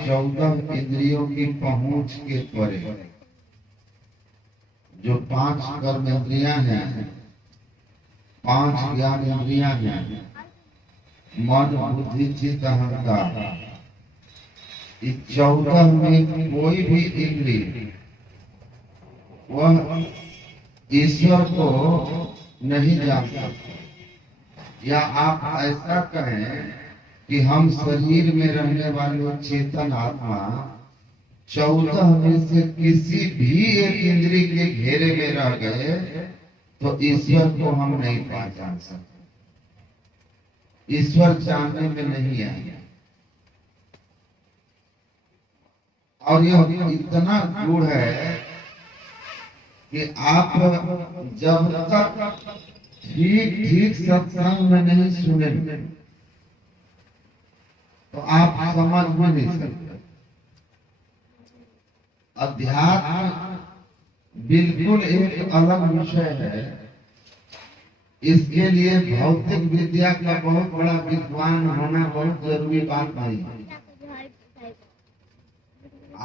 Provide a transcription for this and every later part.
14 इंद्रियों की पहुंच के परे जो 5 कर्म इंद्रियां हैं, 5 ज्ञान इंद्रियां हैं, मन बुद्धि चित्त अहंकार, इस 14 में कोई भी इंद्रिय वह ईश्वर को नहीं जानता। या आप ऐसा कहें कि हम शरीर में रहने वाले चेतन आत्मा 14 में से किसी भी एक इंद्रिय के घेरे में रह गए तो ईश्वर को हम नहीं पहचान सकते, ईश्वर जानने में नहीं आएगा। और यह इतना गूढ़ है कि आप जब तक ठीक ठीक सत्संग में नहीं सुने तो आप समझ में नहीं सकते। अध्यात्म बिल्कुल एक अलग विषय है। इसके लिए भौतिक विद्या का बहुत बड़ा विद्वान होना बहुत जरूरी बात नहीं है।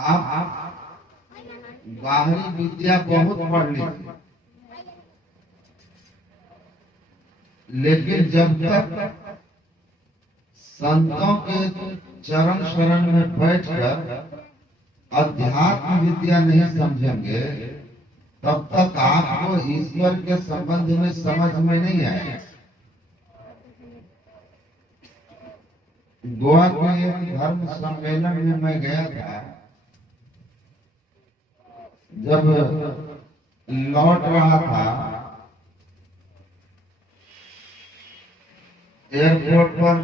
आप बाहरी विद्या बहुत पढ़ लीजिए, लेकिन जब तक संतों के चरण शरण में बैठकर अध्यात्म विद्या नहीं समझेंगे तब तक आपको ईश्वर के संबंध में समझ में नहीं आएगा। गोवा के एक धर्म सम्मेलन में मैं गया था। जब लौट रहा था एयरपोर्ट पर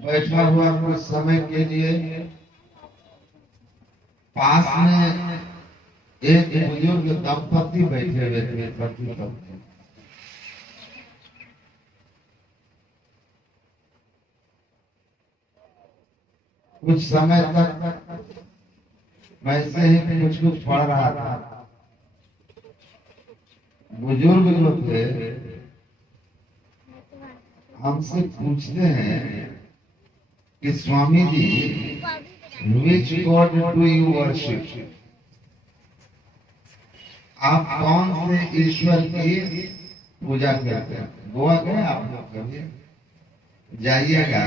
बैठा हुआ कुछ समय के लिए पास में एक बुजुर्ग दंपति बैठे हुए थे, पति पत्नी। कुछ समय तक वैसे ही कुछ कुछ पढ़ रहा था। बुजुर्ग जो थे हमसे पूछते हैं कि Swami ji, which God do you worship? आप कौन से ईश्वर की पूजा करते हैं? गोवा गए आप लोग कभी? जाइएगा।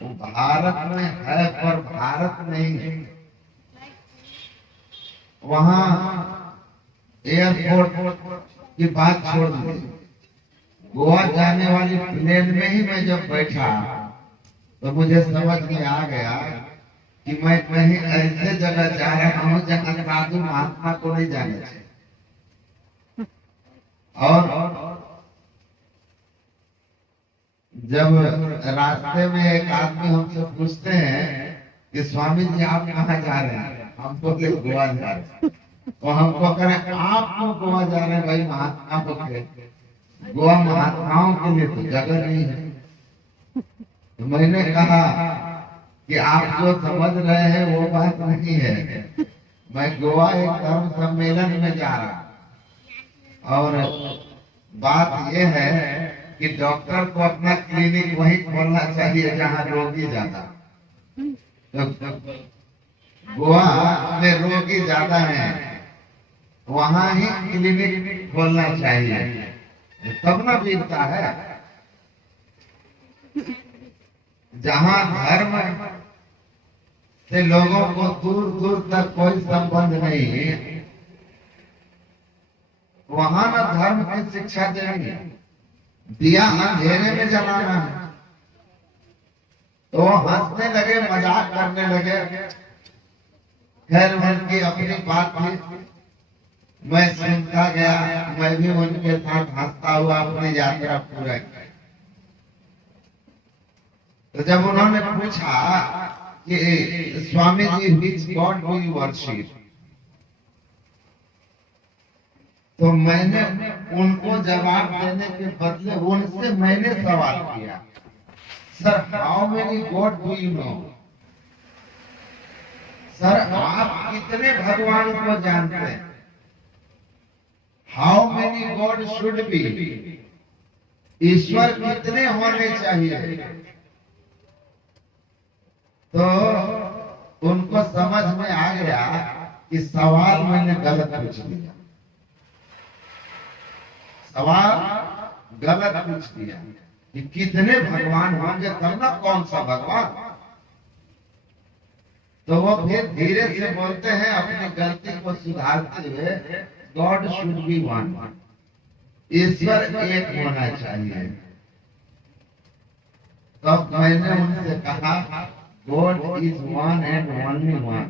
वो भारत में है पर भारत नहीं है। वहां एयरपोर्ट की बात छोड़ दीजिए, गोवा जाने वाली प्लेन में ही मैं जब बैठा तो मुझे समझ में आ गया कि मैं कहीं ऐसे जगह जा रहा हूं जहां साधु महात्मा को नहीं जाने चाहिए। और जब रास्ते में एक आदमी हमसे पूछते हैं कि स्वामी जी आप कहाँ जा रहे हैं, हम बोले गोवा जा रहे हैं। तो हमको करें आप क्यों गोवा जा रहे हैं? भाई महात्मा को गोवा महात्माओं के लिए तो जगह नहीं है। तो मैंने कहा कि आप जो समझ रहे हैं वो बात नहीं है। मैं गोवा एक धर्म सम्मेलन में जा रहा और बात यह है कि डॉक्टर को अपना क्लिनिक वहीं खोलना चाहिए जहां रोगी ज्यादा। तो गोवा में रोगी ज्यादा है, वहां ही क्लिनिक खोलना चाहिए, तब ना वीरता है। जहां धर्म से लोगों को दूर दूर तक कोई संबंध नहीं है, वहां ना धर्म की शिक्षा देंगे। दिया अंधेरे में जलाना है तो हंसने लगे, मजाक करने लगे। खैर उनकी अपनी बात थी, मैं सुनता गया, मैं भी उनके साथ हंसता हुआ अपनी यात्रा पूरा की। तो जब उन्होंने पूछा कि Swami ji which God do you worship, तो मैंने उनको जवाब देने के बदले उनसे मैंने सवाल किया, sir how many god do you know? Sir आप कितने भगवान को जानते हैं? How many god should be? ईश्वर कितने होने चाहिए? तो उनको समझ में आ गया कि सवाल मैंने गलत पूछ दिया, सवाल गलत पूछ दिया कि कितने भगवान होंगे तब ना कौन सा भगवान। तो वो फिर धीरे से बोलते हैं अपनी गलती को सुधारते हुए, गॉड शुड बी वन, ईश्वर एक होना चाहिए। तब मैंने उनसे कहा God is one and only one,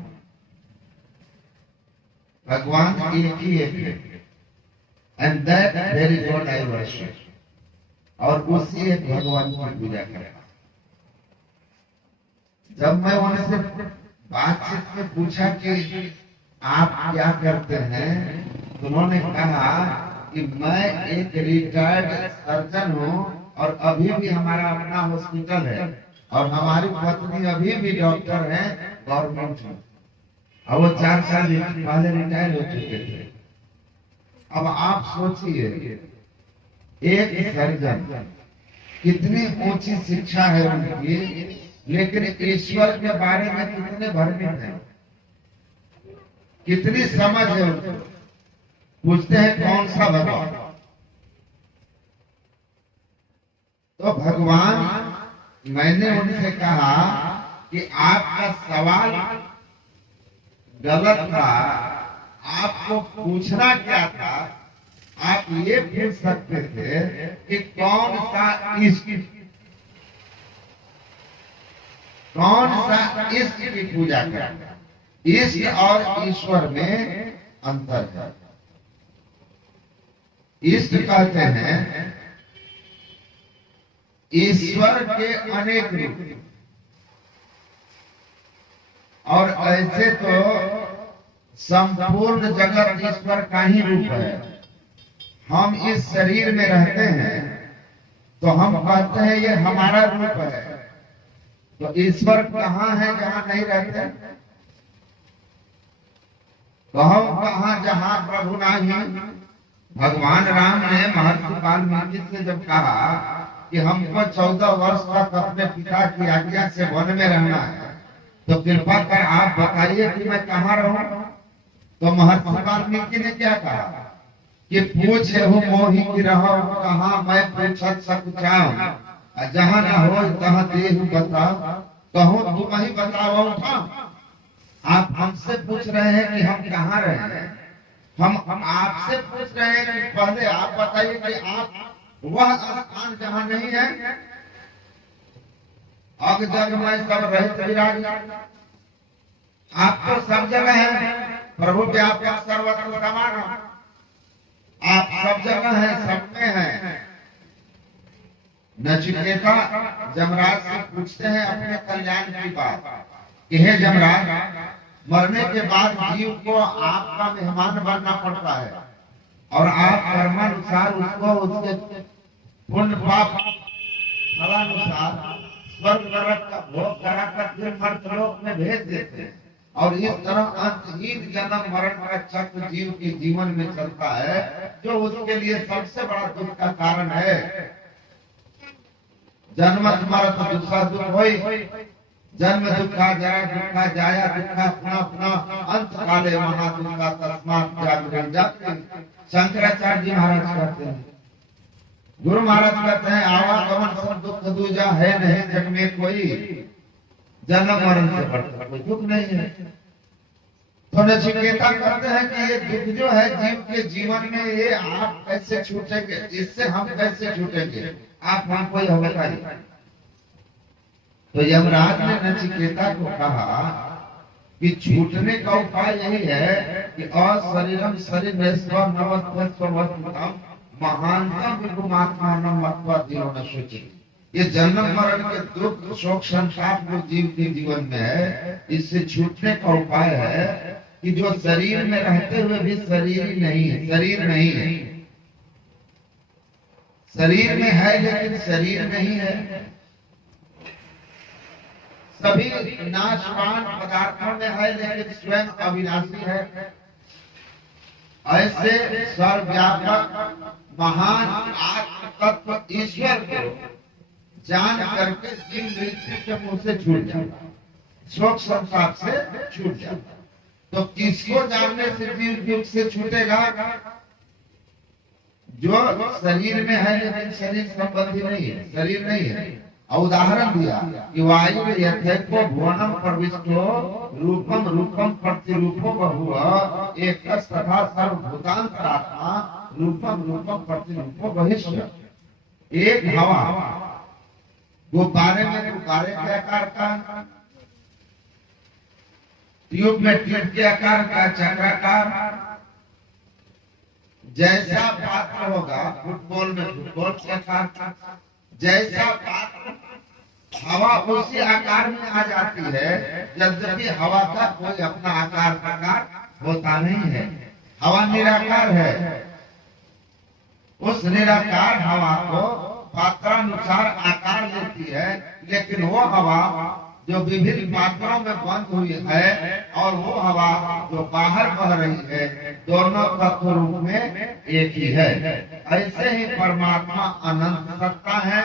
भगवान एक ही एक है, and that very God I worship, और उसी एक भगवान की पूजा करता। जब मैं उनसे बातचीत में पूछा कि आप क्या करते हैं, तो उन्होंने कहा कि मैं एक रिटायर्ड सर्जन हूँ और अभी भी हमारा अपना हॉस्पिटल है और हमारी पत्नी अभी भी डॉक्टर है गवर्नमेंट में, और वो 4 साल पहले रिटायर हो चुके थे। अब आप सोचिए एक सर्जन, कितनी ऊंची शिक्षा है उनकी, लेकिन ईश्वर के बारे में कितने भ्रमित हैं, कितनी समझ है उनको। पूछते हैं कौन सा भगवान? तो भगवान, मैंने उनसे कहा कि आपका सवाल गलत था, आपको पूछना क्या था? आप ये पूछ सकते थे कि कौन सा इष्ट की पूजा करें। इष्ट और ईश्वर में अंतर है। इष्ट कहते हैं ईश्वर के अनेक रूप, और ऐसे तो संपूर्ण जगत ईश्वर का ही रूप है। हम इस शरीर में रहते हैं तो हम कहते हैं ये हमारा रूप है, तो ईश्वर कहाँ है जहाँ नहीं रहते? कहो कहाँ जहाँ प्रभु नहीं। भगवान राम ने महर्षि वाल्मीकि से जब कहा कि हमको 14 वर्ष तक अपने पिता की आज्ञा से वन में रहना है, तो कृपा कर आप बताइए कि मैं कहाँ रहूं? तो महर्षि वाल्मीकि ने क्या कहा कि पूछे हो मोहि की रहो कहाँ, मैं पूछत सकुचाऊं, जहाँ न हो तहाँ देहु बताओ, कहो तुम ही बताओ था। आप हमसे पूछ रहे हैं कि हम कहाँ रहे, हम आपसे पूछ रहे हैं कि पहले आप बताइए कि आप वह स्थान जहाँ नहीं है। अग जग में सब रहित विराज, आप तो सब जगह है, प्रभु व्यापक सर्वत्र समान, आप सब जगह हैं, सब में हैं। नचिकेता जमराज से पूछते हैं अपने कल्याण की बात कि हे जमराज, मरने के बाद जीव को आपका मेहमान बनना पड़ता है और आप कर्मानुसार उसको उसके पुण्य पाप फलानुसार स्वर्ग नरक का भोग कराकर फिर मर्त्यलोक में भेज देते हैं, और इस तरह अंतहीन जन्म मरण का चक्र जीव के जीवन में चलता है, जो उसके लिए सबसे बड़ा दुख का कारण है। जन्मत मरत दुखा दुख होई, जन्म दुखा जरा दुखा जाया दुखा पुनः पुनः अंत काले महा दुखा तस्मात् जागरण जाते। शंकराचार्य जी महाराज कहते हैं, गुरु महाराज कहते हैं, आवागमन सब दुख दूजा है नहीं जग में कोई, जन्म मरण से बढ़कर कोई दुख नहीं है। तो नचिकेता कहते हैं कि ये दुख जो है जीव के जीवन में, ये आप कैसे छूटेंगे, इससे हम कैसे छूटेंगे, आप हमको यह बताइए। तो यमराज ने नचिकेता को कहा कि छूटने का उपाय यही है कि अशरीरम शरीर महानतम विभुमात्मानम मत्वा जीव न शुचि। ये जन्म मरण के दुख शोक संताप जो जीव के जीवन में है, इससे छूटने का उपाय है कि जो शरीर में रहते हुए भी शरीर ही नहीं है, शरीर नहीं है, शरीर में है लेकिन शरीर नहीं है, सभी नाशवान पदार्थों में है लेकिन स्वयं अविनाशी है। ऐसे सर्वव्यापक महान आत्म तत्व ईश्वर को जान करके जीव मृत्यु के मुंह से छूट जाता, शोक संताप से छूट जाता। तो किसको जानने से जीव दुख से छूटेगा? जो शरीर में है लेकिन शरीर संबंधी नहीं है, शरीर नहीं है। और उदाहरण दिया कि वायु यथेको भुवनम प्रविष्टो रूपम रूपम प्रतिरूपो बहु एक तथा सर्वभूतांतरात्मा रूपम रूपम प्रतिरूपो बहिष्य। एक हवा गुब्बारे में गुब्बारे के आकार का, ट्यूब में ट्यूब के आकार का, चक्राकार। जैसा पात्र होगा फुटबॉल में फुटबॉल के आकार का, जैसा पात्र हवा उसी आकार में आ जाती है। यद्यपि हवा का कोई अपना आकार प्रकार होता नहीं है, हवा निराकार है। उस निराकार हवा को पात्रानुसार आकार लेती है, लेकिन वो हवा जो विभिन्न पात्रों में बंद हुई है और वो हवा जो बाहर बह रही है, दोनों तत्व रूप में एक ही है। ऐसे ही परमात्मा अनंत सत्ता है।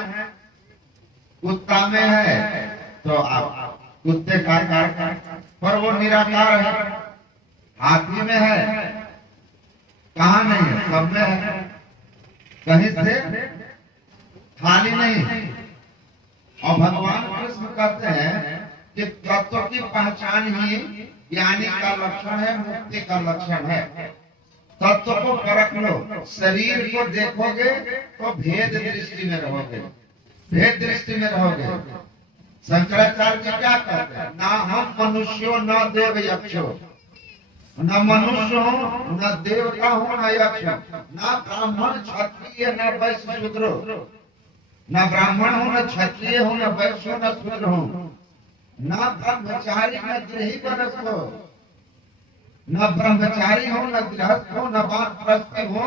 कुत्ता में है तो आप कुत्ते का आकार, पर वो निराकार है। हाथी में है, कहाँ नहीं है, सब में है, कहीं से खाली नहीं। और भगवान कृष्ण कहते हैं कि तत्व की पहचान ही ज्ञानी का लक्षण है, मुक्ति का लक्षण है। तत्व को परख लो, शरीर को देखोगे तो भेद दृष्टि में रहोगे, भेद दृष्टि में रहोगे। शंकराचार्य जी क्या कहते हैं? ना हम मनुष्यो न देव यक्षो, न मनुष्य हो न देवता हो न यक्ष, न ब्राह्मण क्षत्रिय न वैश्य शूद्र, न ब्राह्मण हो न क्षत्रिय हो न वैश्य न शूद्र हो, न ब्रह्मचारी न गृही बनस हो, न ब्रह्मचारी हो न गृहस्थ हो न वानप्रस्थी हो,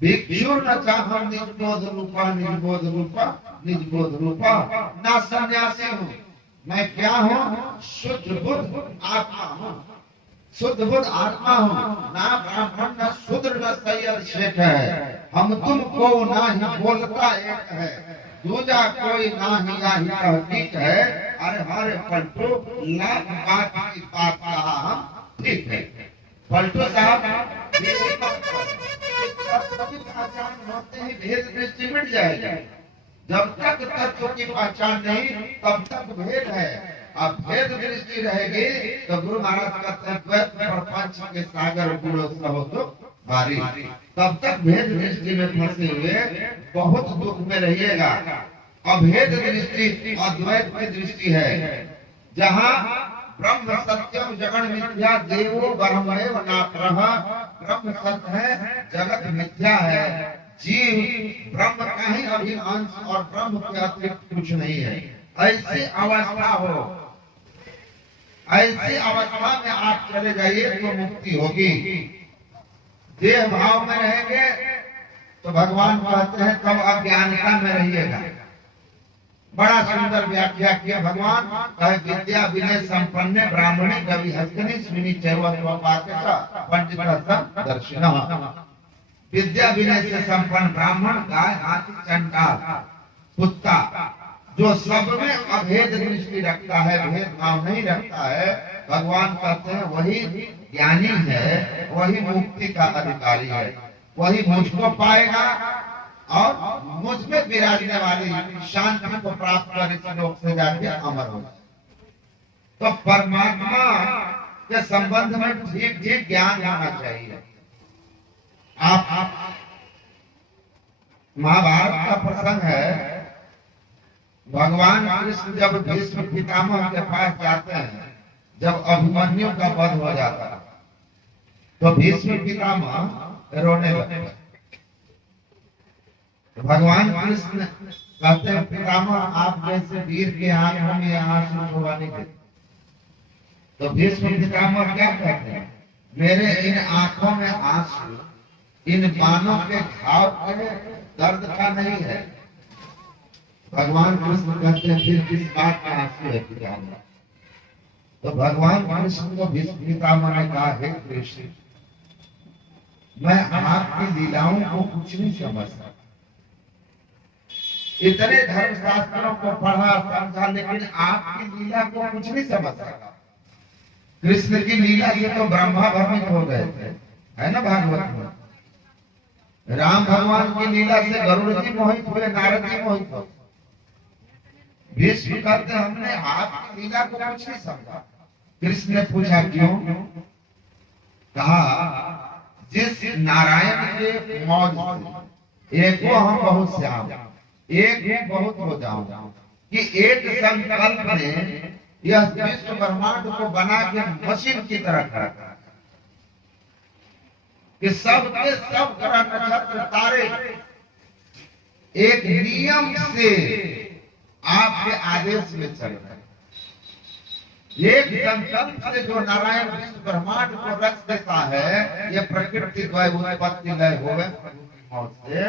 भिक्षु न चाहम निजबोध रूपा निजबोध रूपा निजबोध रूपा, न सन्यासी हूँ, मैं क्या हूँ? शुद्ध बुद्ध आत्मा हूँ, शुद्ध बुद्ध आत्मा हूँ। ना ब्राह्मण न शूद्र न सैयद शेख है, हम तुम को ना ही बोलता एक है, दूजा कोई ना ही यही तहकीक है। अरे हमारे पलटू लाख बात की बात कहा हम ठीक है। पलटू साहब पहचान होते ही भेद दृष्टि मिट जाएगा। जब तक तत्व की पहचान नहीं तब तक भेद है। अब भेद दृष्टि रहेगी तो गुरु महाराज कहते हैं प्रपंच के सागर गुणों सहो तो भारी। तब तक भेद दृष्टि में फंसे हुए बहुत दुख में रहिएगा। अभेद दृष्टि अद्वैत की दृष्टि है, जहाँ ब्रह्म सत्यम जगन मिथ्या देवो ब्रह्मैव नापरः, ब्रह्म सत्य है जगत मिथ्या है, जीव ब्रह्म का ही अभिअंश और ब्रह्म के अतिरिक्त कुछ नहीं है। ऐसी अवस्था हो, ऐसी अवस्था में आप चले जाइए तो मुक्ति होगी। देह भाव में रहेंगे तो भगवान कहते हैं तब अज्ञानता में रहिएगा। बड़ा सुंदर व्याख्या किया भगवान। कहे विद्या विनय संपन्न ब्राह्मणे कवि हस्तिनी स्विनी पंडित दर्शिन। विद्या विनय से संपन्न ब्राह्मण, गाय, हाथी, चंडाल, कुत्ता, जो सब में अभेद दृष्टि रखता है, भेदभाव नहीं रखता है, भगवान कहते हैं वही ज्ञानी है, वही मुक्ति का अधिकारी है, वही मुझको पाएगा और मुझ में विराजने वाली शांति को प्राप्त कर इस लोक से जाके अमर हो जाए। तो परमात्मा के संबंध में ठीक ठीक ज्ञान होना चाहिए। आप महाभारत का प्रसंग है, भगवान कृष्ण जब भीष्म पितामह के पास जाते हैं, जब अभिमन्यु का वध हो जाता है तो भीष्म पितामह रोने लगते। तो भगवान कृष्ण कहते हैं पितामह आप जैसे वीर के आंखों में आंसू छुपा नहीं देते। तो भीष्म पितामह क्या कहते हैं? मेरे इन आंखों में आंसू इन बाणों के घाव के दर्द का नहीं है। भगवान कृष्ण कहते हैं फिर किस बात का आंसू है पितामह? तो भगवान कृष्ण को भीष्म पितामह ने कहा, हे कृष्ण, मैं आपकी लीलाओं को कुछ नहीं समझता, इतने धर्म शास्त्रों को पढ़ा समझा, लेकिन आपकी लीला को कुछ नहीं समझ सका। कृष्ण की लीला से तो ब्रह्मा भ्रमित हो गए थे, है ना भागवत में। राम भगवान की लीला से गरुड़ जी मोहित हुए, नारद जी मोहित हुए। भीष्म कहते हमने आपकी लीला को कुछ नहीं समझा। कृष्ण ने पूछा क्यों? कहा जिस नारायण के मौज एक को हम बहुत श्याम, एक बहुत हो जाऊं, कि एक संकल्प ने यह विश्व ब्रह्मांड को बना के मशीन की तरह खड़ा कि सब के सब ग्रह नक्षत्र तारे एक नियम से आपके आदेश में चल रहे। एक संकल्प से जो नारायण विश्व ब्रह्मांड को रच देता है, ये प्रकृति द्वय उत्पत्ति लय हो गए से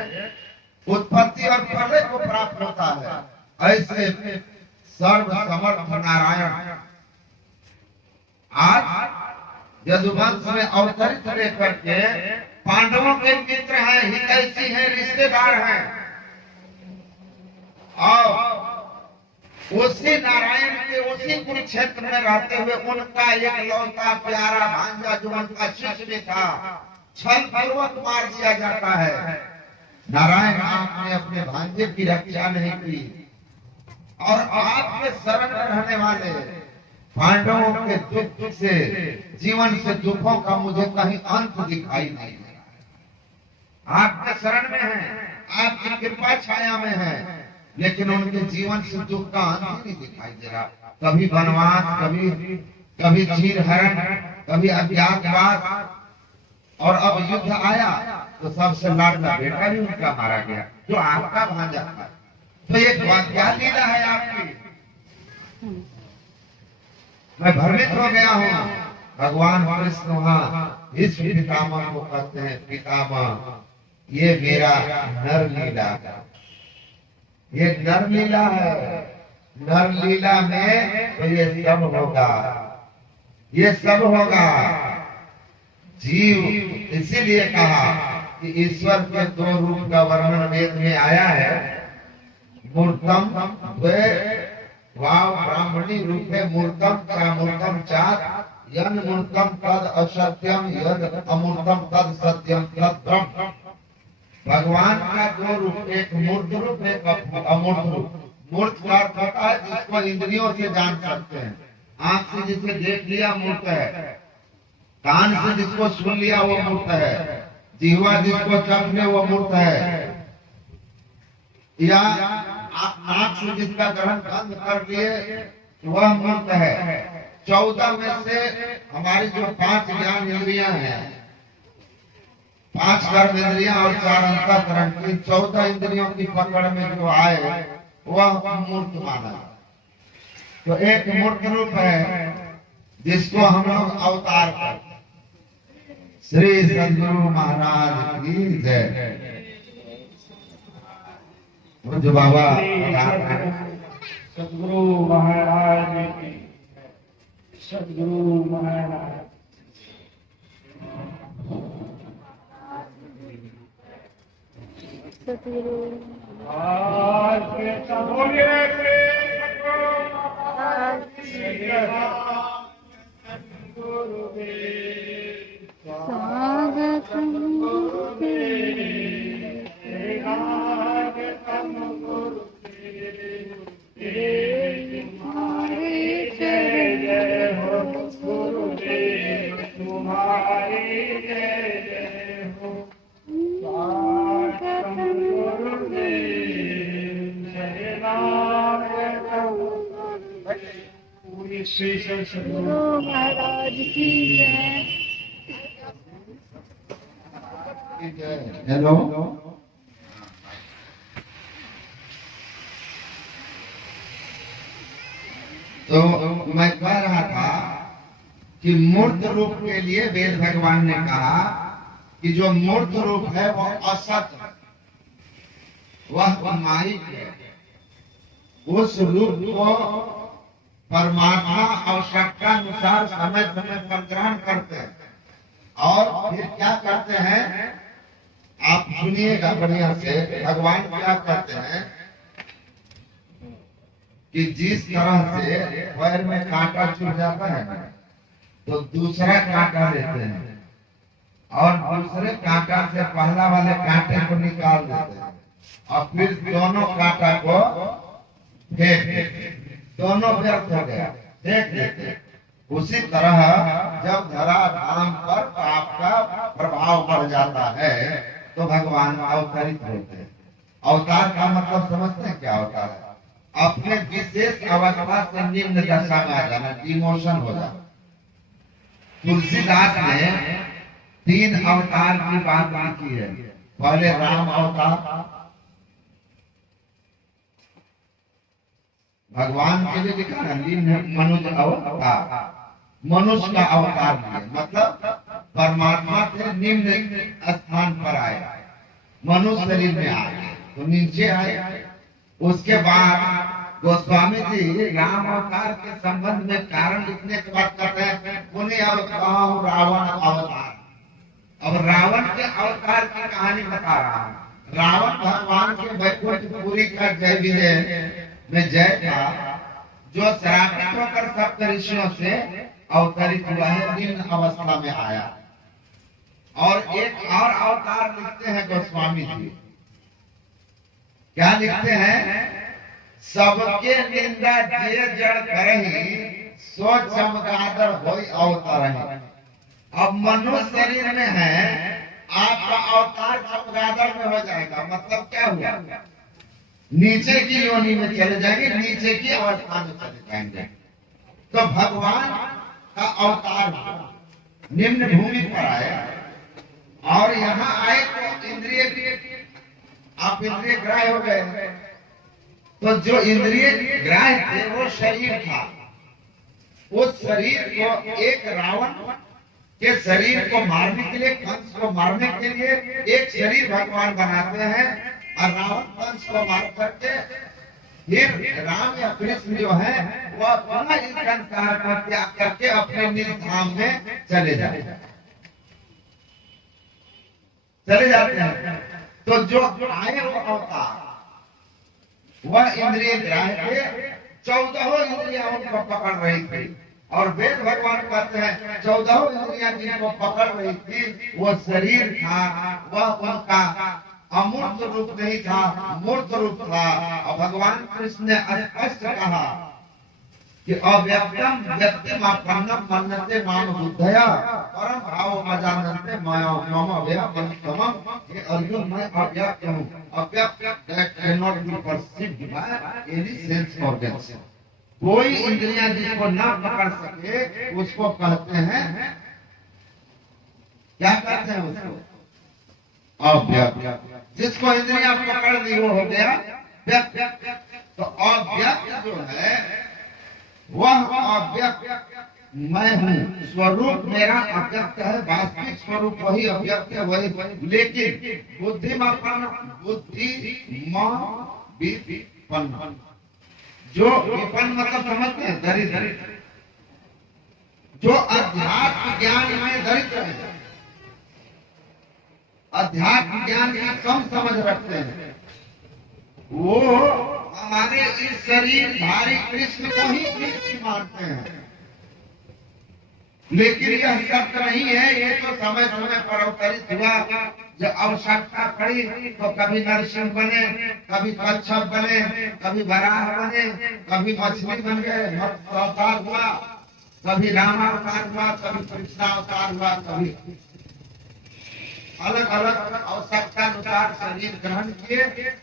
उत्पत्ति और प्रलय को प्राप्त होता है। ऐसे सर्व समर्थ नारायण आज यदुवंश में अवतरित लेकर के पांडवों के मित्र हैं, हितैषी हैं, रिश्तेदार हैं। और उसी नारायण के उसी कुरुक्षेत्र में रहते हुए उनका एक लौता प्यारा भांजा जो उनका शिष्य भी था, छल पूर्वक मार दिया जाता है। नारायण आपने अपने भांजे की रक्षा नहीं की और आपके शरण में रहने वाले पांडवों के दुख से, जीवन से दुखों का मुझे कहीं अंत दिखाई नहीं दे रहा। आपके शरण में है, आपकी कृपा छाया में है, लेकिन उनके जीवन से दुख का अंत नहीं दिखाई दे रहा। कभी वनवास, कभी चीरहरण, कभी अज्ञातवास, और अब युद्ध आया तो सबसे लाडला बेटा भी उनका मारा गया जो आपका भांजा था। तो ये क्या लीला है आपकी? मैं भ्रमित हो गया हूँ। भगवान कृष्ण वहाँ इस पितामह को कहते हैं, पितामह ये मेरा नर लीला है, ये नर लीला है। नर लीला में तो ये सब होगा, ये सब होगा। जीव इसीलिए कहा कि ईश्वर के दो रूप का वर्णन वेद में आया है। मूर्तम वाव ब्राह्मणी रूप है मूर्तम चा मूर्तम चार यन मूर्तम तद असत्यम यद अमूर्तम तद सत्यम तद ब्रह्म। भगवान का दो रूप, एक मूर्त रूप, एक अमूर्त रूप। मूर्त का अर्थ होता है जिसको इंद्रियों से जान सकते हैं। आंख से जिसे देख लिया मूर्त है, कान से जिसको सुन लिया वो मूर्त है, जिह्वा जिसको चख ले वो मूर्त है, या आंख से जिसका ग्रहण बंद कर लिए वह मूर्त है। 14 में से हमारी जो 5 ज्ञान इंद्रियां हैं, 5 कर्म इंद्रियां और 4 अंतःकरण की 14 इंद्रियों की पकड़ में जो आए वह मूर्त माना। तो एक मूर्त रूप है जिसको हम लोग अवतार करते। श्री सद्गुरु महाराज की जय। मुझे बाबा सद्गुरु महाराज की, सद्गुरु महाराज सतगुरु आज के सबोलिए के गुरुदेव स्वागतम गुरुदेव, स्वागतम गुरुदेव, तुम्हारे जय चरण जय हो गुरुदेव, तुम्हारी जय जय हो। स्वागतम गुरुदेव, जय नाम पूरी श्री सद्गुरु गुरु महाराज की जय। हेलो, तो मैं कह रहा था कि मूर्त रूप के लिए वेद भगवान ने कहा कि जो मूर्त रूप है वह असत, वह माइक है। उस रूप को परमात्मा आवश्यकता अनुसार समय समय पर ग्रहण करते हैं और फिर क्या करते हैं, आप सुनिएगा बढ़िया से। भगवान क्या करते हैं कि जिस तरह से पैर में कांटा छूट जाता है ना, तो दूसरा कांटा लेते हैं और दूसरे कांटा से पहला वाले कांटे को निकाल देते हैं और फिर दोनों कांटा को फेंक देते हैं। दोनों व्यर्थ हो गया, फेंक देते हैं। उसी तरह जब धराधाम पर पाप का प्रभाव बढ़ जाता है तो भगवान अवतरित होते हैं। अवतार का मतलब समझते हैं क्या होता है? अपने विशेष अवस्था से निम्न दशा में आ जाना, डिमोशन हो जाना। तुलसीदास ने 3 अवतार की बात की है। पहले राम अवतार, भगवान के लिए लिखा है निम्न मनुष्य अवतार, मनुष्य का अवतार लिया, मतलब परमात्मा से निम्न स्थान पर आए, मनुष्य शरीर में आए तो नीचे आए। उसके बाद गोस्वामी जी राम अवतार के संबंध में कारण लिखने के बाद कहते हैं उन्हें अवतार रावण अवतार। अब रावण के अवतार की कहानी बता रहा हूं। रावण भगवान के वैकुंठपुरी का जय विजय में जय था, जो श्रापित होकर सब ऋषियों से अवतरित हुआ है, निम्न अवस्था में आया। और एक और अवतार लिखते हैं गोस्वामी जी, क्या लिखते हैं? सबके निंदा जे जड़ करही, सो चमगादड़ होई अवतारही। अब मनुष्य शरीर में है, आपका अवतार चमगादड़ में हो जाएगा। मतलब क्या हुआ? नीचे की योनि में चले जाएंगे, नीचे की अवस्था में चले जाएंगे। तो भगवान का अवतार निम्न भूमि पर आया और यहाँ आए तो इंद्रिय, आप इंद्रिय ग्राह्य हो गए। तो जो इंद्रिय ग्राह्य थे वो शरीर था। उस शरीर को एक रावण के शरीर को मारने के लिए, कंस को मारने के लिए एक शरीर भगवान बनाते हैं और रावण कंस को मार करके फिर राम या कृष्ण जो है वह पुनः इस संसार का त्याग करके अपने निज धाम में चले जाते हैं। तो जो आए वो अवतार, वह इंद्रिय ग्राह्य थे। 14 इंद्रियां उनको पकड़ रही थी और वेद भगवान कहते हैं 14 इंद्रियां जिनको पकड़ रही थी वो शरीर था, वह उनका अमूर्त रूप नहीं था, मूर्त रूप था। और भगवान कृष्ण ने स्पष्ट कहा कि अव्यक्तम व्यक्तिमापन्नम मन्यते माम बुद्धया परम भाव अजानन्ते मम अव्यक्तमम। हे अर्जुन, मैं अव्यक्त हूँ। अव्यक्त that cannot be perceived by any sense organs। कोई इंद्रियां जिसको ना पकड़ सके उसको कहते हैं, क्या कहते हैं उसको? अव्यक्त। जिसको इंद्रियां पकड़ ली वो हो गया व्यक्त। तो अव्यक्त जो है वह अव्यक्त मैं हूँ, स्वरूप मेरा अव्यक्त है, वास्तविक स्वरूप वही अव्यक्त है, वही। लेकिन बुद्धिमापन, बुद्धि विपन्न, जो विपन्न मतलब समझते हैं दरिद्र, जो अध्यात्म ज्ञान में दरिद्र है, अध्यात्म ज्ञान की कम समझ रखते हैं, वो हमारे इस शरीर धारी कृष्ण को ही कृष्ण मानते हैं। लेकिन यह सत्य नहीं है। ये तो समय समय पर अवतरित हुआ, जब आवश्यकता पड़ी तो कभी नरसिंह बने, कभी कच्छप बने, कभी वराह बने, कभी मछली बन गए, अवतार हुआ, कभी रामावतार हुआ, कभी कृष्णावतार हुआ, कभी अलग अलग आवश्यकता अनुसार शरीर ग्रहण किए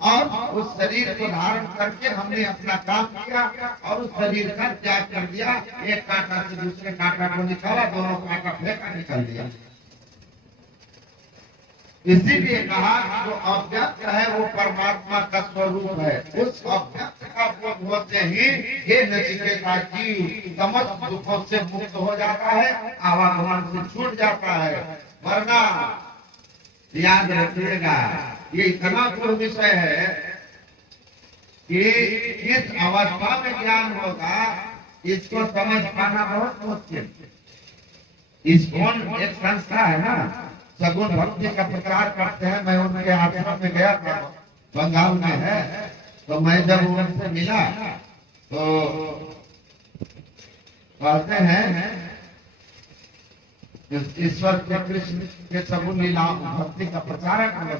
और उस शरीर को धारण करके हमने अपना काम किया और उस शरीर का त्याग कर दिया। एक कांटा से दूसरे कांटा को निकाला, दोनों कांटा फेंका, निकल दिया। इसीलिए कहा कि जो अव्यक्त है वो परमात्मा का स्वरूप है। उस अव्यक्त का बोध होते ही हे नचिकेता जीव समस्त दुखों से मुक्त हो जाता है, आवागमन से छूट जाता है। वरना याद रखिएगा, ये इतना तो विषय है कि इस अवस्था में ज्ञान होगा, इसको समझ पाना बहुत मुश्किल। इस्कॉन एक संस्था है ना, सगुण भक्ति का प्रचार करते हैं। मैं उनके आश्रम में गया था, बंगाल में है। तो मैं जब उनसे मिला तो कहते हैं ईश्वर के कृष्ण के सब लीलाओं भक्ति का प्रचारक हूं।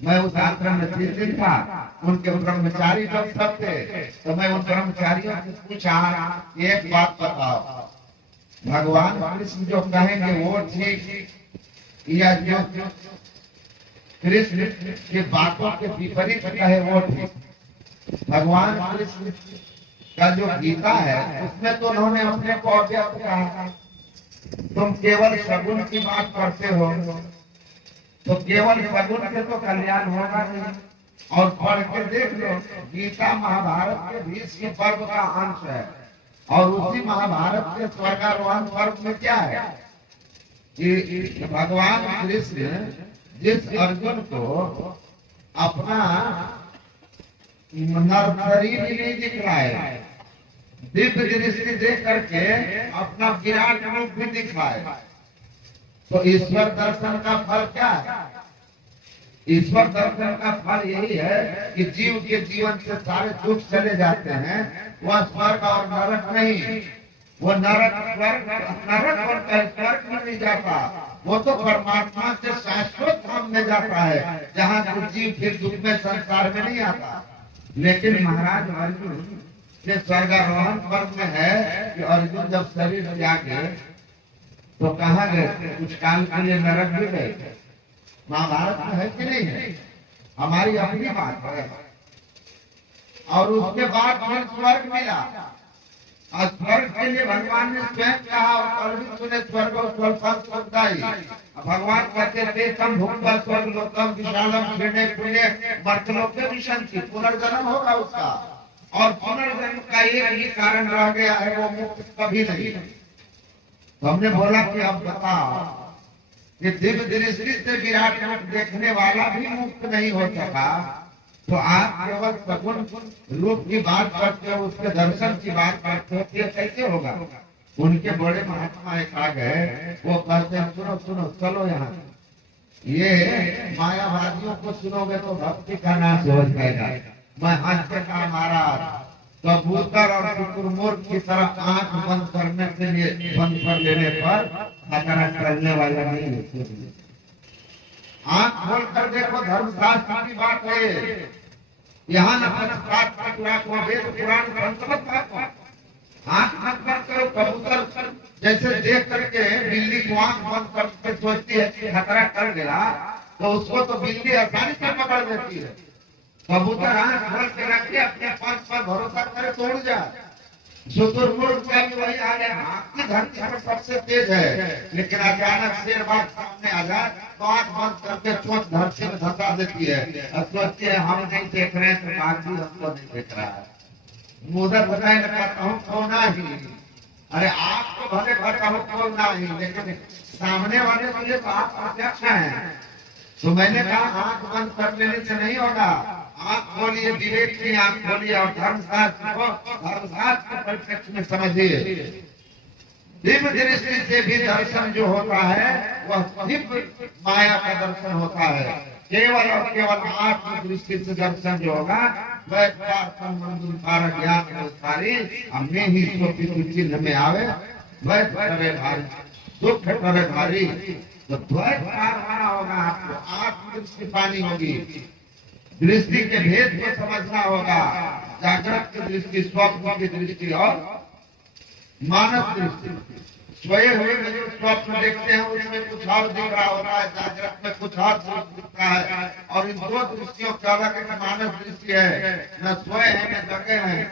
मैं उस आश्रम में 3 दिन था। उनके ब्रह्मचारी लोग सब थे। तो मैं उन ब्रह्मचारियों से पूछा, एक बात बताओ, भगवान कृष्ण जो कहेंगे वो ठीक, या जो कृष्ण की बातों के विपरीत कहे वो ठीक? भगवान कृष्ण का जो गीता है उसमें तो उन्होंने अपने को अव्यक्त कहा। तुम केवल सगुण की बात करते हो, तो केवल सगुण से तो कल्याण होगा नहीं। और पढ़ के देख लो, गीता महाभारत के भीष्म पर्व का अंश है। और उसी महाभारत के स्वर्गारोहण पर्व में क्या है कि भगवान कृष्ण जिस अर्जुन को अपना नरशरीर नहीं दिख रहा है, दिव्य दृष्टि देख करके अपना विराट रूप भी दिखाए, तो ईश्वर दर्शन का फल क्या है? ईश्वर दर्शन का फल यही है कि जीव के जीवन से सारे दुख चले जाते हैं। वह स्वर्ग और नरक नहीं, वो नरक और स्वर्ग में नहीं जाता, वो तो परमात्मा से शाश्वत धाम में जाता है, जहाँ से जीव फिर दुख में संसार में नहीं आता। लेकिन महाराज अर्जुन के स्वर्गारोहण पर्व में है कि अर्जुन जब शरीर त्यागे तो कहाँ गए? कुछ काल के लिए नरक भी गए। महाभारत में है कि नहीं है? हमारी अपनी बात है। और उसके बाद फिर स्वर्ग मिला, और स्वर्ग के लिए भगवान ने स्वयं कहा, और कल भी सुने, स्वर्ग और स्वर्गदायी। भगवान कहते थे तम भूखा स्वर्ग लोकम विशालम पुण्य पुण्य मर्तलोक के विशंति, पुनर्जन्म होगा उसका। और पुनर्जन्म का एक ही कारण रह गया है, वो मुक्त कभी नहीं। तो हमने बोला कि अब बताओ कि दिव्य दृष्टि से विराट रूप देखने वाला भी मुक्त नहीं हो सका, तो आप केवल सगुण रूप की बात करते हो, उसके दर्शन की बात करते हो, ये कैसे होगा? उनके बड़े महात्मा एक आ गए, वो कहते हैं सुनो सुनो चलो यहाँ, ये मायावादियों को सुनोगे तो भक्ति का नाश हो जाएगा। मैं हंस के कहा, महाराज कबूतर और शुतुरमुर्ग की तरह आंख बंद करने के लिए बंद कर लेने पर खतरा करने वाला नहीं है। आंख खोल कर देखो, धर्मशास्त्र की बात है, यहाँ न पक्षपात वेद पुराण संस्कृत बात। आंख मत बंद करो, कबूतर जैसे देख करके बिल्ली को आंख बंद करके सोचती है कि खतरा कर गया, तो उसको तो बिल्ली आसानी से पकड़ देती है। कबूतर आंख खोल के रखे, अपने पंख पर भरोसा करे तो उड़ जाए। शुतुरमुर्ग का भी वही हाल है, आंख की धरती पर सबसे तेज है, लेकिन अचानक शेर बाघ सामने आ जाए तो आंख बंद करके चोट धरती में धंसा देती है और सोचती है हम नहीं देख रहे हैं तो बाघ भी हमको नहीं देख रहा है। मुदत बताए न कहता हूँ खोना ही, अरे आपको भले कहता हूँ खोना ही, लेकिन सामने वाले मुझे तो आप प्रत्यक्ष हैं। तो मैंने कहा आंख बंद कर लेने से नहीं होगा, आंख खोलिए, विवेक की आंख खोलिए और धर्मशास्त्र को धर्मशास्त्र के परिप्रेक्ष्य में समझिए। दिव्य दृष्टि से भी दर्शन जो होता है वह दिव्य माया का दर्शन होता है। केवल और केवल आत्म दृष्टि से दर्शन जो होगा वह ज्ञान सारी हमें ही चिन्ह में आवे, वह भारी दुख करे भारी, तो द्वैत पार होगा। आपको आत्म दृष्टि पानी होगी, दृष्टि के भेद को समझना होगा। जागृत की दृष्टि, स्वप्न की दृष्टि और मानस दृष्टि। सोए हुए में जो स्वप्न देखते हैं उसमें कुछ और दिख रहा होता है, जागृत में कुछ और दिखता है। और इन दो दृष्टियों का अलग एक मानस दृष्टि है, न सोए हैं न जगे हैं,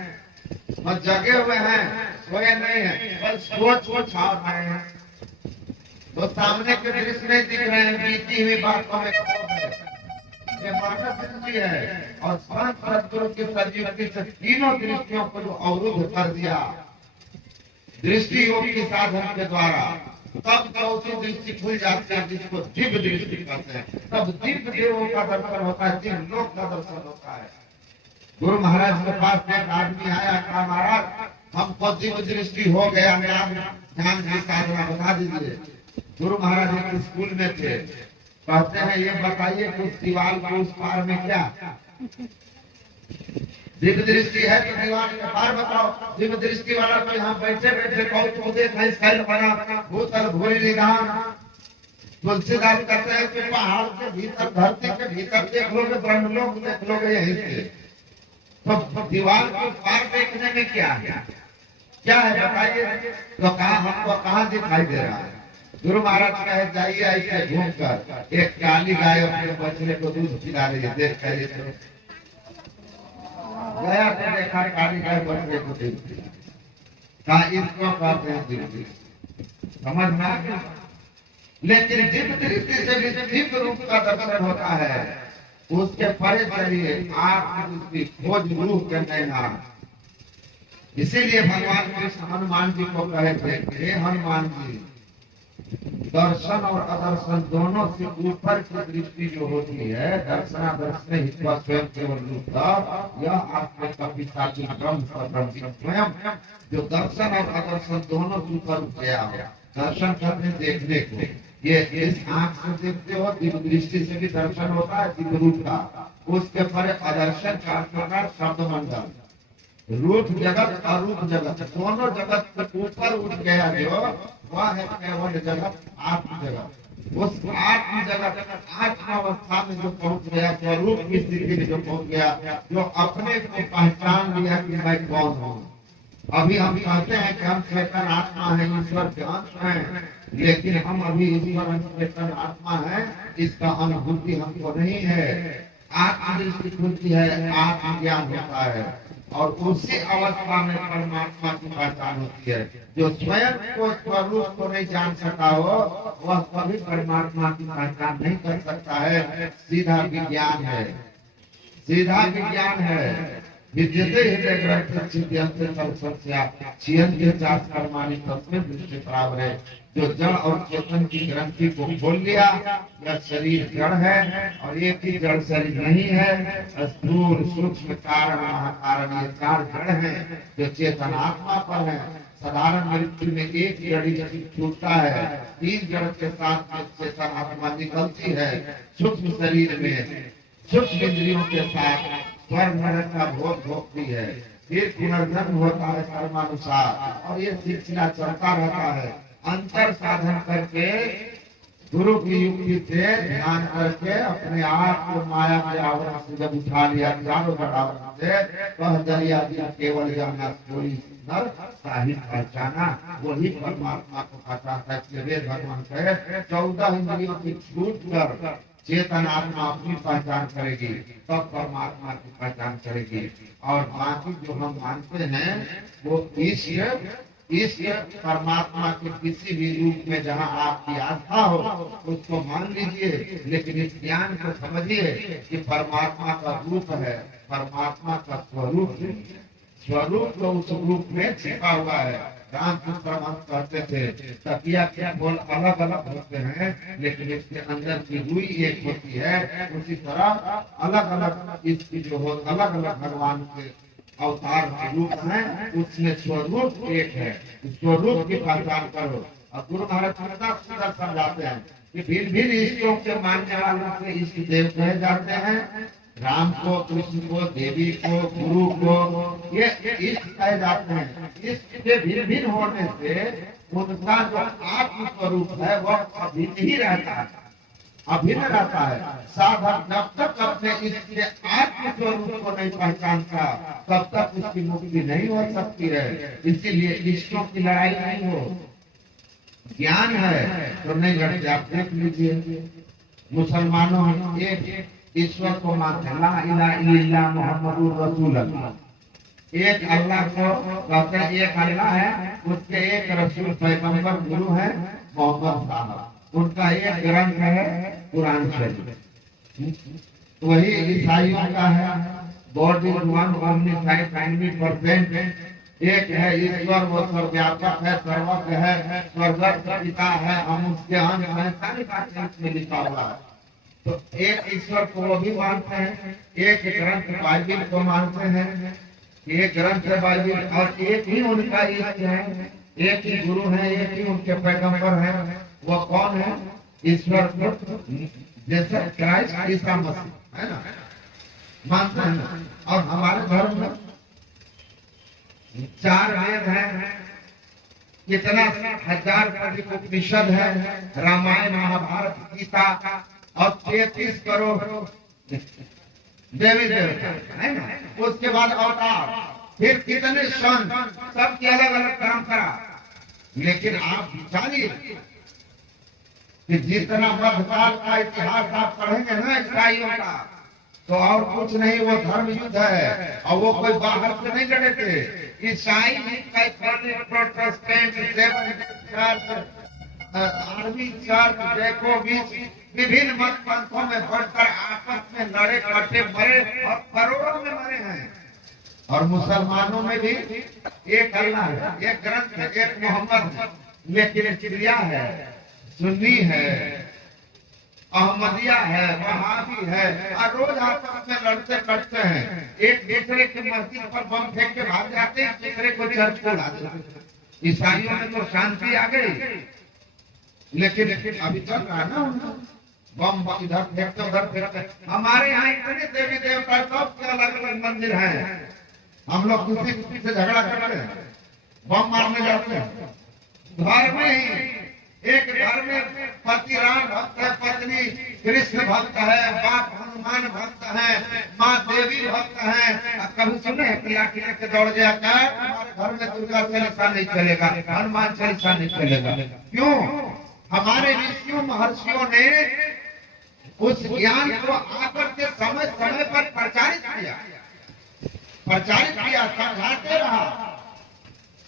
न जगे हुए हैं सोए नहीं है, बस सोच को छाप रहे हैं। तो सामने के दृश्य नहीं दिख रहे हैं, बीती हुई बातों में ये मानस दृष्टि है। और संत सदगुरु की संजीवनी से तीनों दृष्टियों को जो अवरुद्ध कर दिया दृष्टि योग की साधन के द्वारा, तब चौथी दृष्टि खुल जाती है, जिसको दिव्य दृष्टि कहते हैं। तब दिव्य देवों का दर्शन होता है, दिव्य लोक का दर्शन होता है। गुरु महाराज के पास एक आदमी आया, कहा महाराज हमको दिव्य दृष्टि हो गया, ध्यान की साधना बता दीजिए। गुरु महाराज एक स्कूल में थे, कहते हैं ये बताइए कि उस दीवार को उस पार में क्या, दिव्य दृष्टि है तो दीवार के पार बताओ। दिव्य दृष्टि वाला तो यहाँ बैठे बैठे बहुत को देख है, शैल बना भूतल भूरि निधान। तुलसीदास कहते हैं कि पहाड़ के भीतर, धरती के भीतर देख लोगे, ब्रह्मलोक देख लोगे यहीं से। तो दीवार को पार देखने में क्या है, क्या है बताइए। तो कहा हमको कहाँ दिखाई दे रहा है। गुरु महाराज कहे जाइए ऐसे घूमकर, एक काली गाय अपने बछड़े को दूध पिला रही है, देख कर गया तो देखा काली गाय बछड़े को दूध पिला। कहा इसको कहते हैं दिव्य, समझ में आ गया। लेकिन दिव्य दृष्टि से भी दिव्य रूप का दर्शन होता है, उसके परे चलिए आत्मदृष्टि खोज रूप के नैना। इसीलिए भगवान कृष्ण हनुमान जी को कहे थे, हे हनुमान जी, दर्शन और अदर्शन दोनों से ऊपर की दृष्टि जो होती है, दर्शनादर्शन हित्वा स्वयं केवल रूप, यह आपके कविता की ब्रह्म स्वयं, जो दर्शन और अदर्शन दोनों से ऊपर उठ गया है। दर्शन करने देखने को, ये इस आंख से देखते हो, दिव्य दृष्टि से भी दर्शन होता है दिव्य रूप का। उसके पर अदर्शन का शब्द मंडल, रूप जगत और रूप जगत दोनों जगत के ऊपर उठ गया जो वह है केवल जगत, आत्म जगत। उस आत्म जगत आत्म अवस्था में जो पहुंच गया, स्वरूप की स्थिति में जो पहुंच गया, जो अपने को पहचान लिया कि मैं कौन हूँ। अभी हम कहते हैं कि हम चेतन आत्मा है, ईश्वर के अंश हैं, लेकिन हम अभी ईश्वर चेतन आत्मा है, इसका अनुभूति हमको नहीं है। आत्मदृष्टि खुलती है, आत्मज्ञान होता है, और उसी अवस्था में परमात्मा की पहचान होती है। जो स्वयं को स्वरूप को नहीं जान सका हो, वह कभी परमात्मा की पहचान नहीं कर सकता है। सीधा विज्ञान है, सीधा विज्ञान है। विद्यते हृदय ग्रंथ छिद्यन्ते सर्वस्या छियन्ते चास कर्माणि तस्मै दृष्टि प्रावरे। जो जड़ और चेतन की ग्रंथि को खोल लिया, यह शरीर जड़ है और एक ही जड़ शरीर नहीं है। स्थूल सूक्ष्म कारण महाकारण, ये चार जड़ हैं जो चेतन आत्मा पर है। साधारण मृत्यु में एक जड़ छूटता है, तीन जड़ के साथ चेतन आत्मा निकलती है सूक्ष्म शरीर में, सूक्ष्म इंद्रियों के साथ स्वर्ग नरक का भोग भोगती है। फिर पुनर्जन्म होता है कर्मानुसार, और ये सिलसिला चलता रहता है। अंतर साधन करके गुरु की युक्ति से ध्यान करके अपने आप को माया के आवरण से जब उठा लिया, चारों आवरण से, कह दरिया केवल जाना कोई नर साहिब पहचाना, वही परमात्मा को पहचानता है। वेद भगवान कहे 14 इंद्रियों की छूट कर चेतन आत्मा अपनी पहचान करेगी, तब परमात्मा की पहचान करेगी। और बाकी जो हम मानते हैं वो इस परमात्मा के किसी भी रूप में जहाँ आपकी आस्था हो उसको मान लीजिए, लेकिन इस ज्ञान को समझिए कि परमात्मा का रूप है, परमात्मा का स्वरूप है। स्वरूप तो उस रूप में छिपा हुआ है। रामचंद्र हम कहते थे तकिया के बोल अलग अलग होते हैं, लेकिन इसके अंदर की रुई एक होती है। उसी तरह अलग अलग इसकी जो हो अलग अलग भगवान के अवतार के रूप हैं, उसमें स्वरूप एक है। स्वरूप की पहचान करो। और गुरु महाराज सुंदर समझाते हैं कि भिन्न भिन्न ईश्वरों के मानने वालों से इष्ट देव कहे जाते हैं। राम को, कृष्ण को, देवी को, गुरु को ये इष्ट कहे जाते हैं। इष्ट के भिन्न भिन्न होने से उनका जो आत्म स्वरूप है वह अभिन्न ही रहता है, अभिन्न रहता है। साधक जब तक अपने इष्ट के आत्म स्वरूप को नहीं पहचानता तब तक उसकी मुक्ति नहीं हो सकती है। इसीलिए इष्टों की लड़ाई नहीं हो, ज्ञान है तो नहीं लड़ते। आप देख लीजिए मुसलमानों में एक ईश्वर को मानते ला इलाहा इल्लल्लाह मुहम्मदुर रसूलुल्लाह। एक अल्लाह को कहते हैं, एक अल्लाह है, उसके एक रसूल पैगंबर गुरु है मोहम्मद साहब। उनका एक ग्रंथ है कुरान शरीफ, वही ईसाइयों का है गॉड इज वन ओमनीसाइड 90%। एक है ईश्वर, वो सर्वव्यापक है, सर्वज्ञ है, स्वर्गस्थ पिता है, हम उसके अंश हैं, सारी बातें इसमें लिखा हुआ है। तो एक ईश्वर को वो भी मानते हैं, एक ग्रंथ बाइबिल को मानते हैं, एक ग्रंथ है बाइबिल, और एक ही उनका इष्ट है, एक ही गुरु है, एक ही उनके पैगंबर हैं। वो कौन है? ईश्वर को जैसे क्राइस्ट ईसा मसीह है ना, मानते हैं ना? और हमारे धर्म में 4 वेद हैं, कितना 1000 से अधिक उपनिषद है, रामायण महाभारत गीता और 33 करोड़ देवी देवता है ना। उसके बाद अवतार, फिर कितने संत, सबकी अलग अलग परंपरा। लेकिन आप विचारिए कि जितना मध्यकाल का इतिहास आप पढ़ेंगे ना ईसाइयों का, तो और कुछ नहीं, वो धर्म युद्ध है। और वो कोई बाहर से नहीं लड़े थे। ईसाई, कैथोलिक, प्रोटेस्टेंट, आर्मी चर्च, जैकोबिस्ट, विभिन्न मत पंथों में बढ़कर आपस में लड़े, कटे, मरे और करोड़ों में मरे हैं। और मुसलमानों में भी एक अल्लाह है, एक ग्रंथ है, एक मोहम्मद है, लेकिन चिड़िया है, सुन्नी है, अहमदिया है, वहाबी है, और रोज आपस में लड़ते कटते हैं। एक दूसरे के मस्जिद पर बम फेंक के भाग जाते हैं, दूसरे को चर्च को उड़ा देते हैं। ईसाइयों में तो शांति आ गई, लेकिन अभी चल रहा है ना उनका बम इधर फेंकते उधर फेंकते। हमारे यहाँ इतने देवी देवता, सबके अलग अलग मंदिर हैं। हम लोग किसी से झगड़ा करते हैं, बम मारने जाते हैं। घर में ही एक घर में पति राम भक्त है, पत्नी कृष्ण भक्त है, बाप हनुमान भक्त है, माँ देवी भक्त है। कभी सुने लाठी लेके दौड़ गया क्या हमारे घर में दुर्गा चालीसा नहीं चलेगा, हनुमान चालीसा नहीं चलेगा? क्यों? हमारे ऋषियों महर्षियों ने उस ज्ञान को आकर के समय समय पर प्रचारित किया, समझाते रहा,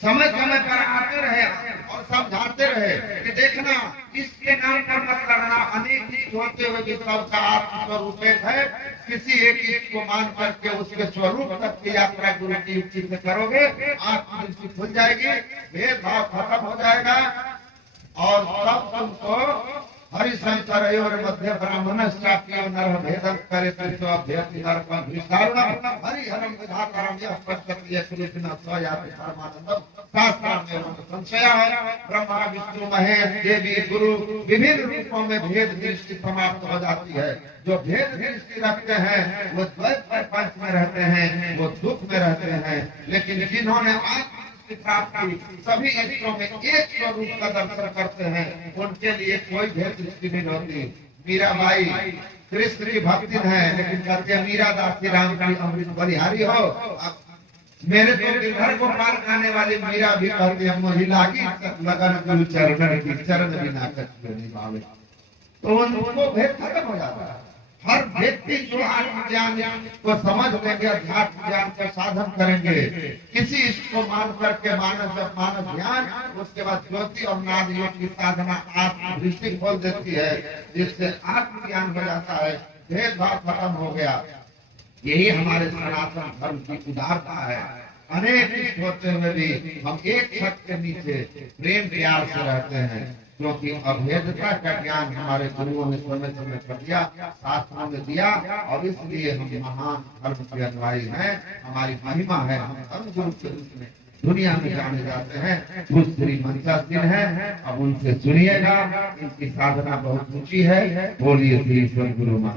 समय समय पर आते रहे और समझाते रहे कि देखना, इसके नाम पर मत लड़ना, अनेक चीज होते हुए भी सबका आत्मस्वरूप एक है। किसी एक चीज को मान करके उसके स्वरूप तक की यात्रा गुरु की युक्ति से करोगे, आत्मदृष्टि खुल जाएगी, भेदभाव खत्म हो जाएगा और सब तुमको हरिशंकर और मध्य ब्राह्मण नर भेदम करे हरिहरम विधाकरम यह पश्यति कृष्ण स्वयाति परमानंदम शास्त्रामेव संशय है। ब्रह्मा विष्णु महेश देवी गुरु विभिन्न रूपों में भेद दृष्टि समाप्त हो जाती है। जो भेद दृष्टि रखते हैं वो द्वैत प्रपंच में रहते हैं, वो दुख में रहते हैं। लेकिन जिन्होंने प्राप्ति सभी ईश्वरों में एक स्वरूप का दर्शन करते हैं, उनके लिए कोई भेद दृष्टि नहीं होती। मीराबाई कृष्ण की भक्ति है, लेकिन कहते हैं मीरा दासी राम की अमृत बलिहारी हो। अब मेरे तो गिरधर को पार खाने वाली मीरा भी कहती है मोहिलागी लगन गुरु चरण की चरण बिना कछ नहीं पावे। तो उनको भेद खत्म हो जाता है। हर व्यक्ति जो आत्मज्ञान को समझ लेंगे, अध्यात्म ज्ञान का साधन करेंगे, किसी इसको मान करके मानव ज्ञान, उसके बाद ज्योति और नाद योग की साधना आत्मदृष्टि खोल देती है, जिससे आत्मज्ञान हो जाता है, भेदभाव खत्म हो गया। यही हमारे सनातन धर्म की उदारता है। अनेक इष्ट होते हुए भी हम एक छत के नीचे प्रेम प्यार से रहते हैं, क्योंकि अभेदता का ज्ञान हमारे गुरुओं ने समय समय पर दिया, शास्त्रों में दिया, और इसलिए हम महान धर्म के अनुयायी हैं। हमारी महिमा है, हम धर्म गुरु के रूप में दुनिया में जाने जाते हैं। कुछ श्री मंचा सिंह है, अब उनसे सुनिएगा, इनकी साधना बहुत ऊंची है। बोलिए श्री गुरु महाराज।